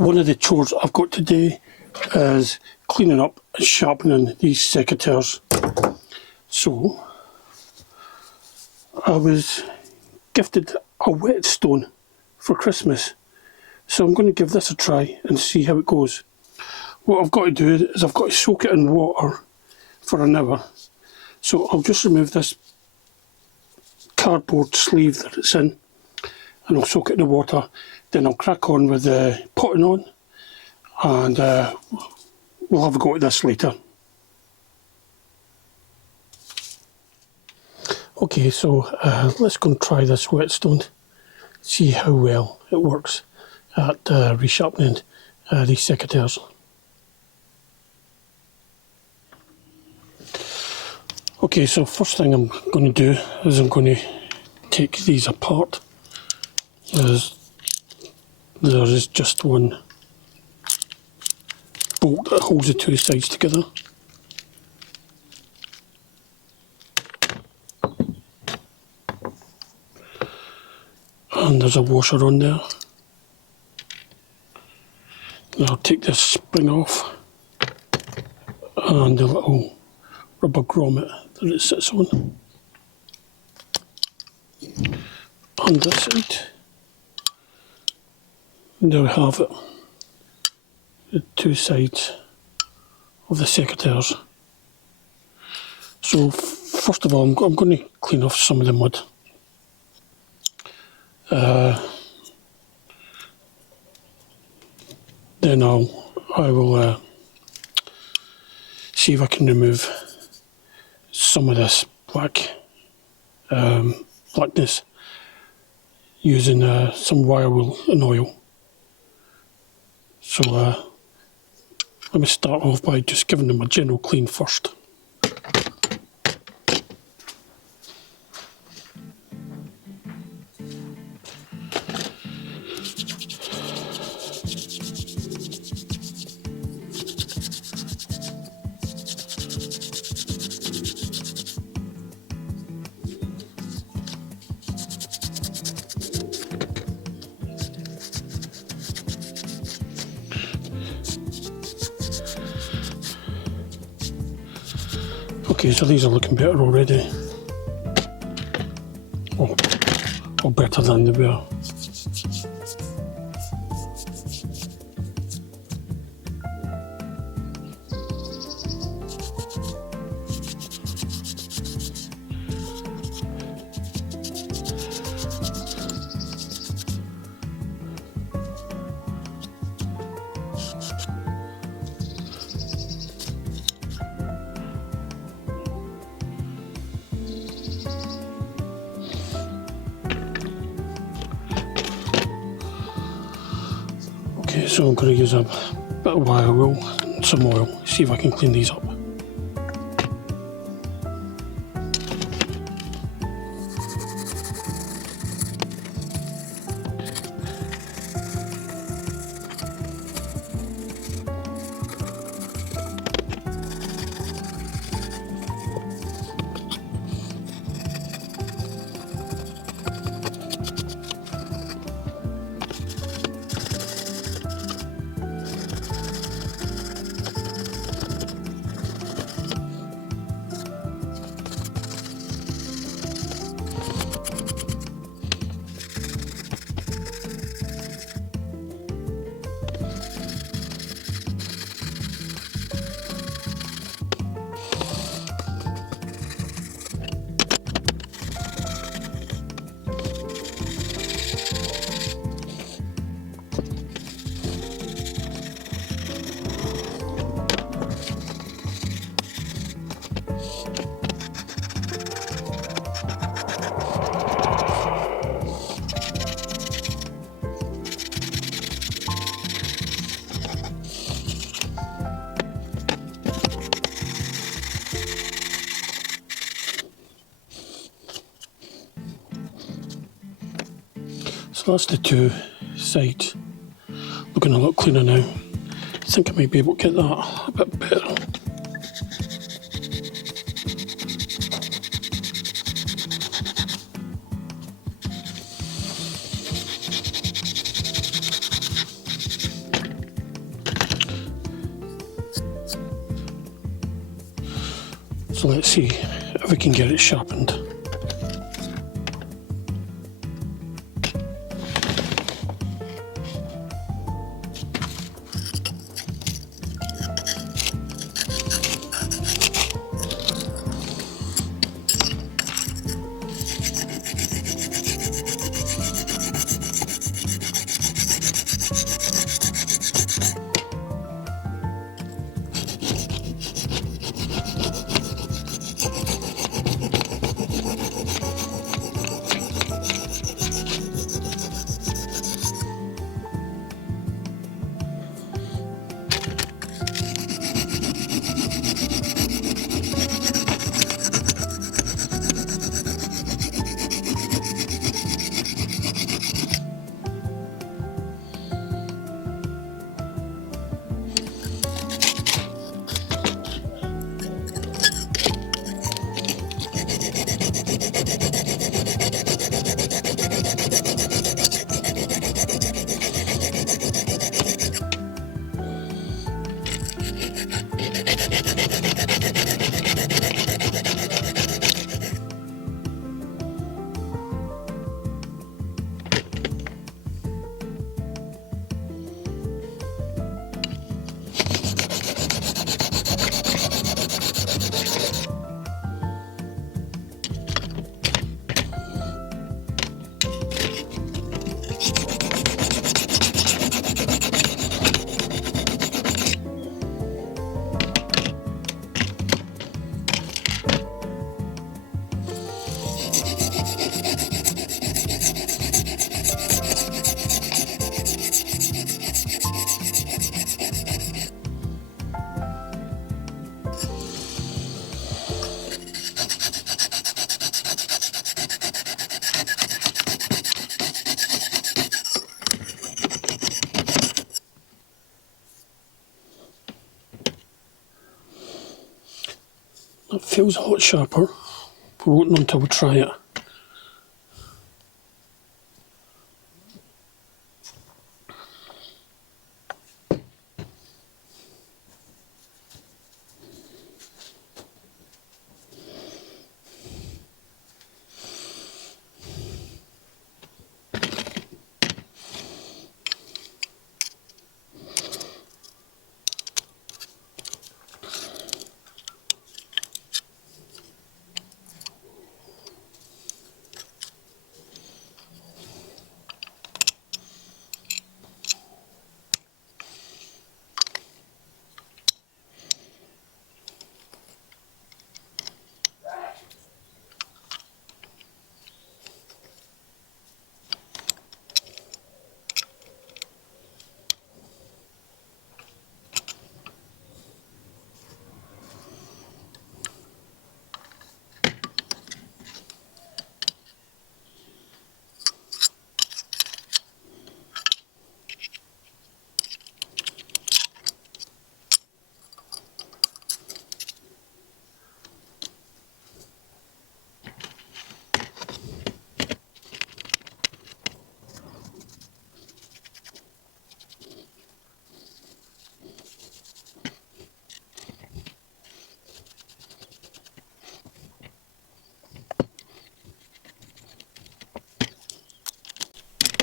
one of the chores I've got to do is cleaning up and sharpening these secateurs. So I was gifted a Whetstone for Christmas, so I'm going to give this a try and see how it goes. What I've got to do is I've got to soak it in water for an hour. So I'll just remove this cardboard sleeve that it's in and I'll soak it in the water. Then I'll crack on with potting on, and we'll have a go at this later. Okay, so let's go and try this Whetstone, see how well it works at resharpening these secateurs. Okay, so first thing I'm going to do is I'm going to take these apart. There is just one bolt that holds the two sides together. And there's a washer on there. Now I'll take this spring off and the little rubber grommet that it sits on. On this side, and there we have it, the two sides of the secateurs. So first of all, I'm going to clean off some of the mud. Then I will see if I can remove some of this blackness using some wire wool and oil. So let me start off by just giving them a general clean first. Okay, so these are looking better already. Or better than they were. Okay, so I'm going to use a bit of wire wool and some oil, see if I can clean these up. So that's the two sides, looking a lot cleaner now. I think I might be able to get that a bit better. So let's see if we can get it sharpened. That feels a lot sharper. We won't know until we try it.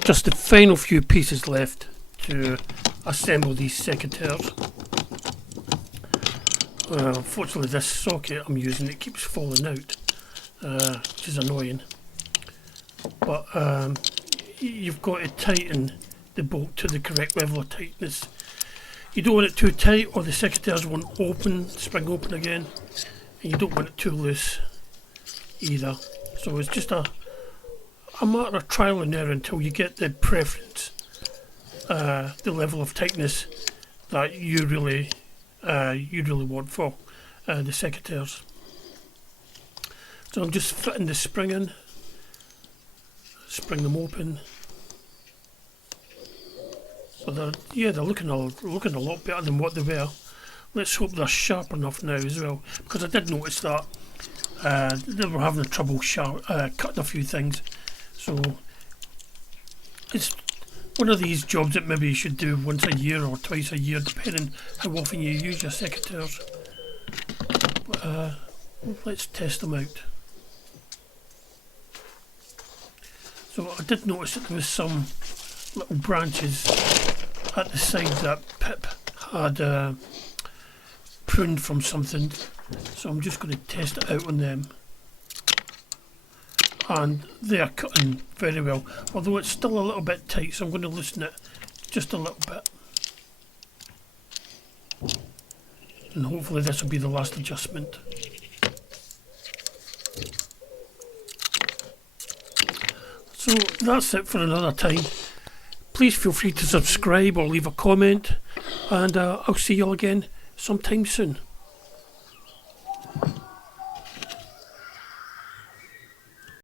Just the final few pieces left to assemble these secateurs. Unfortunately this socket I'm using, it keeps falling out, which is annoying. But you've got to tighten the bolt to the correct level of tightness. You don't want it too tight or the secateurs won't open, spring open again. And you don't want it too loose either. So it's just a matter of trial and error until you get the preference, the level of tightness that you really want for the secateurs. So I'm just fitting the spring in, spring them open. So they're looking a lot better than what they were. Let's hope they're sharp enough now as well, because I did notice that they were having trouble cutting a few things. So it's one of these jobs that maybe you should do once a year or twice a year, depending how often you use your secateurs. let's test them out. So I did notice that there was some little branches at the side that Pip had pruned from something, so I'm just going to test it out on them, and they are cutting very well, although it's still a little bit tight, so I'm going to loosen it just a little bit, and hopefully this will be the last adjustment. So that's it for another time. Please feel free to subscribe or leave a comment, and I'll see you all again sometime soon.